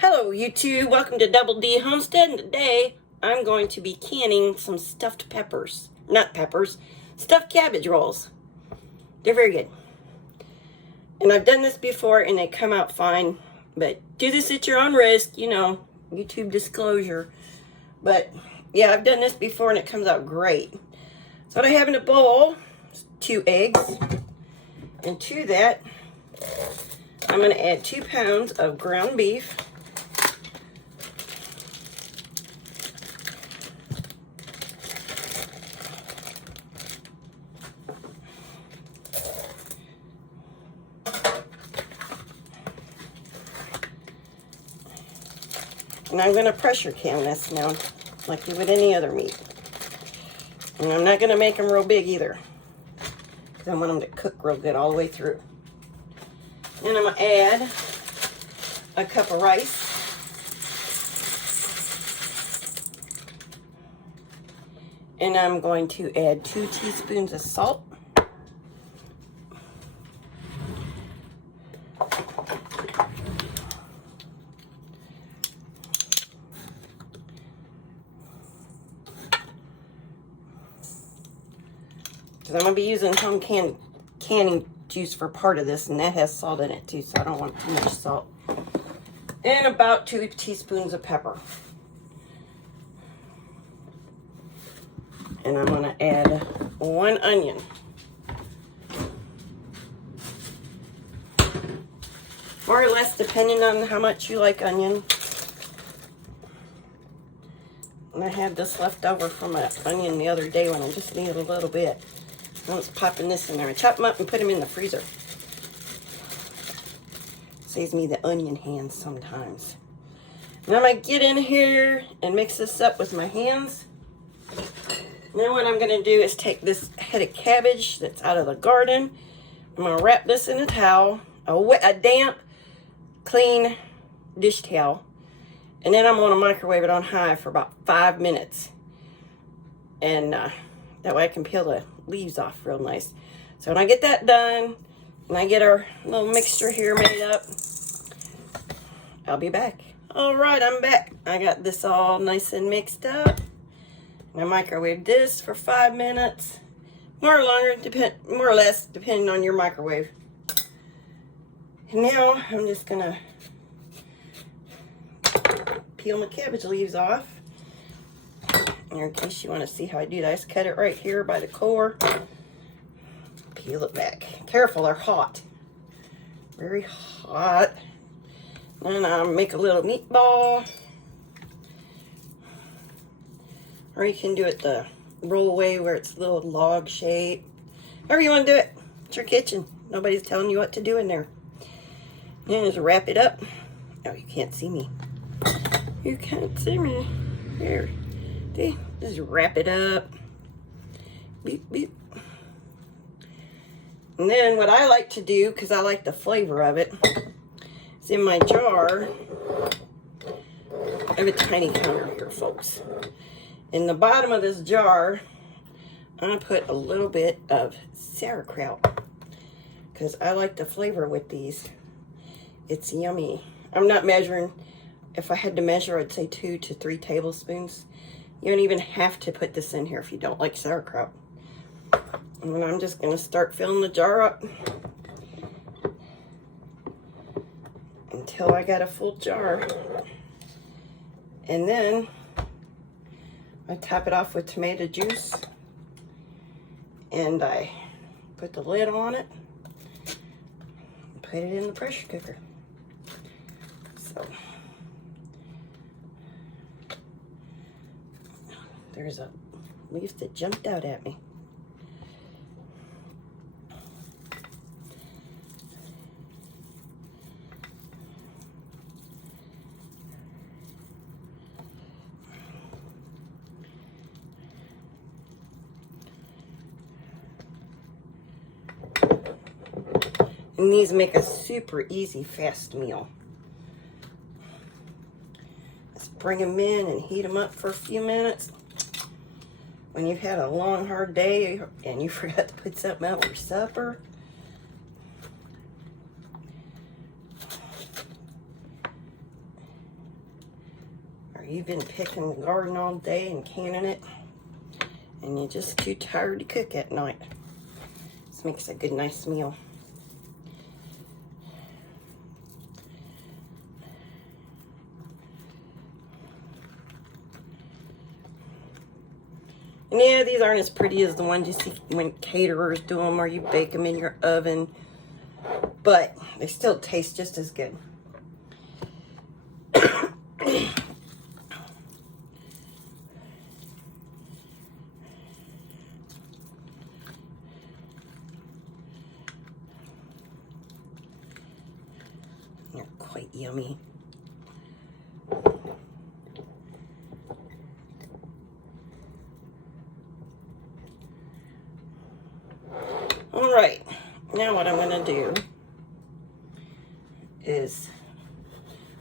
Hello YouTube, welcome to Double D Homestead, and today I'm going to be canning some stuffed peppers. Not peppers, stuffed cabbage rolls. They're very good. And I've done this before and they come out fine, but do this at your own risk, you know, YouTube disclosure. But yeah, I've done this before and it comes out great. So what I have in a bowl is 2 eggs, and to that I'm going to add 2 pounds of ground beef. And I'm going to pressure can this now, like you would any other meat. And I'm not going to make them real big either, because I want them to cook real good all the way through. Then I'm going to add a cup of rice. And I'm going to add 2 teaspoons of salt. Because I'm going to be using home canning juice for part of this, and that has salt in it too, so I don't want too much salt. And about 2 teaspoons of pepper. And I'm going to add 1 onion. More or less depending on how much you like onion. And I had this left over from an onion the other day when I just needed a little bit. I was popping this in there. I chop them up and put them in the freezer. Saves me the onion hands sometimes. And I'm going to get in here and mix this up with my hands. And then what I'm going to do is take this head of cabbage that's out of the garden. I'm going to wrap this in a towel, a damp, clean dish towel. And then I'm going to microwave it on high for about 5 minutes. And that way I can peel the leaves off real nice. So when I get that done, and I get our little mixture here made up, I'll be back. All right, I'm back. I got this all nice and mixed up. And I microwaved this for 5 minutes, more or longer, more or less, depending on your microwave. And now I'm just gonna peel my cabbage leaves off. In case you want to see how I do that, I just cut it right here by the core. Peel it back. Careful, they're hot. Very hot. Then I'll make a little meatball. Or you can do it the roll away where it's a little log shape. However you want to do it. It's your kitchen. Nobody's telling you what to do in there. Then just wrap it up. Oh, you can't see me. You can't see me. Here. See? Just wrap it up. Beep, beep. And then what I like to do, because I like the flavor of it, is in my jar. I have a tiny counter here, folks. In the bottom of this jar, I'm going to put a little bit of sauerkraut, because I like the flavor with these. It's yummy. I'm not measuring. If I had to measure, I'd say 2 to 3 tablespoons. You don't even have to put this in here if you don't like sauerkraut. And then I'm just going to start filling the jar up until I got a full jar. And then I top it off with tomato juice. And I put the lid on it and put it in the pressure cooker. So there's a leaf that jumped out at me. And these make a super easy, fast meal. Just bring them in and heat them up for a few minutes. When you've had a long, hard day and you forgot to put something out for supper, you've been picking the garden all day and canning it, and you're just too tired to cook at night. This makes a good, nice meal. And yeah, these aren't as pretty as the ones you see when caterers do them or you bake them in your oven, but they still taste just as good. They're quite yummy. All right, now what I'm gonna do is,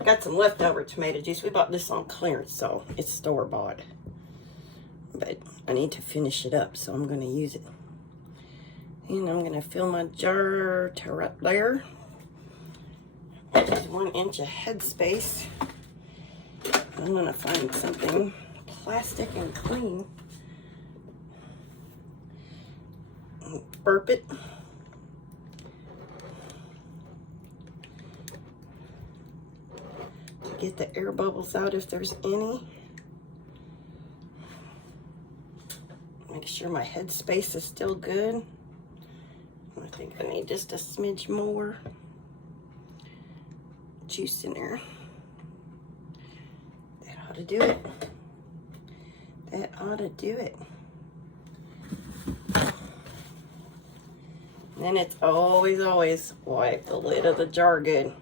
I got some leftover tomato juice. We bought this on clearance, so it's store-bought. But I need to finish it up, so I'm gonna use it. And I'm gonna fill my jar to right there. Just 1 inch of headspace. I'm gonna find something plastic and clean. Burp it. To get the air bubbles out if there's any. Make sure my headspace is still good. I think I need just a smidge more juice in there. That ought to do it. That ought to do it. Then it's always wipe the lid of the jar good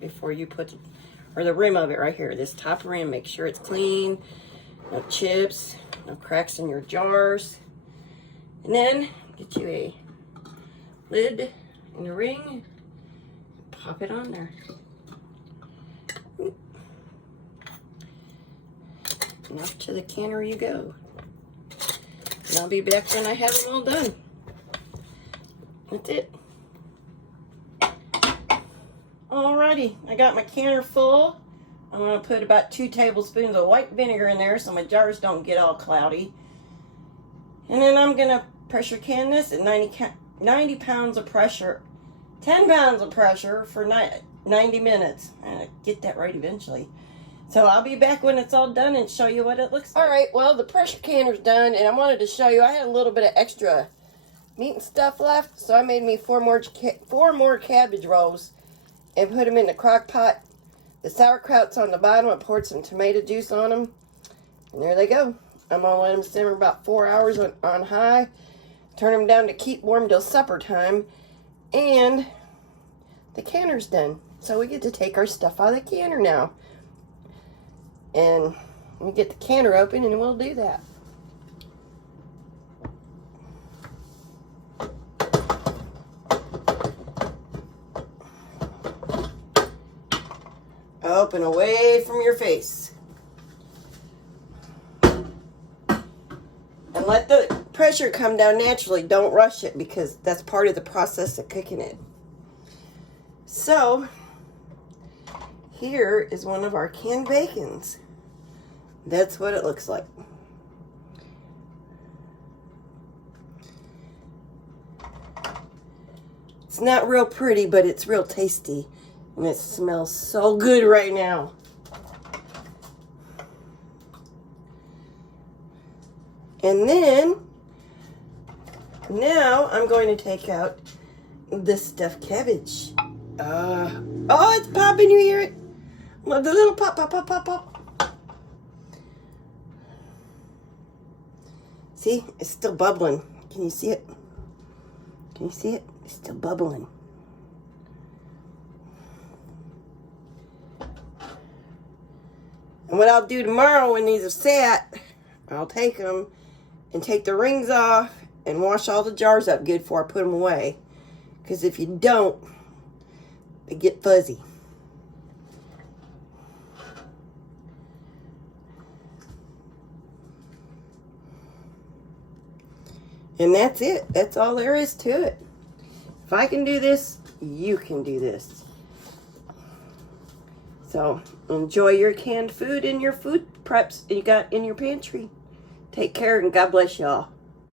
before you put, or the rim of it right here, this top rim, make sure it's clean, no chips, no cracks in your jars. And then get you a lid and a ring, pop it on there. And off to the canner you go. And I'll be back when I have them all done. That's it. Alrighty, I got my canner full. I'm going to put about 2 tablespoons of white vinegar in there so my jars don't get all cloudy. And then I'm going to pressure can this at 90 pounds of pressure, 10 pounds of pressure for 90 minutes. I'll get that right eventually. So I'll be back when it's all done and show you what it looks like. Alright, well, the pressure canner's done, and I wanted to show you, I had a little bit of extra meat and stuff left, so I made me 4 more cabbage rolls and put them in the crock pot. The sauerkraut's on the bottom. I poured some tomato juice on them, and there they go. I'm gonna let them simmer about 4 hours on high, turn them down to keep warm till supper time, and the canner's done. So we get to take our stuff out of the canner now, and we get the canner open and we'll do that. Up and away from your face. And let the pressure come down naturally. Don't rush it because that's part of the process of cooking it. So, here is one of our canned bacons. That's what it looks like. It's not real pretty, but it's real tasty. And it smells so good right now. And then, now I'm going to take out this stuffed cabbage. Oh, it's popping, you hear it? Love the little pop, pop, pop, pop, pop. See, it's still bubbling. Can you see it? Can you see it? It's still bubbling. And what I'll do tomorrow when these are set, I'll take them and take the rings off and wash all the jars up good before I put them away. Because if you don't, they get fuzzy. And that's it. That's all there is to it. If I can do this, you can do this. So enjoy your canned food and your food preps you got in your pantry. Take care and God bless y'all.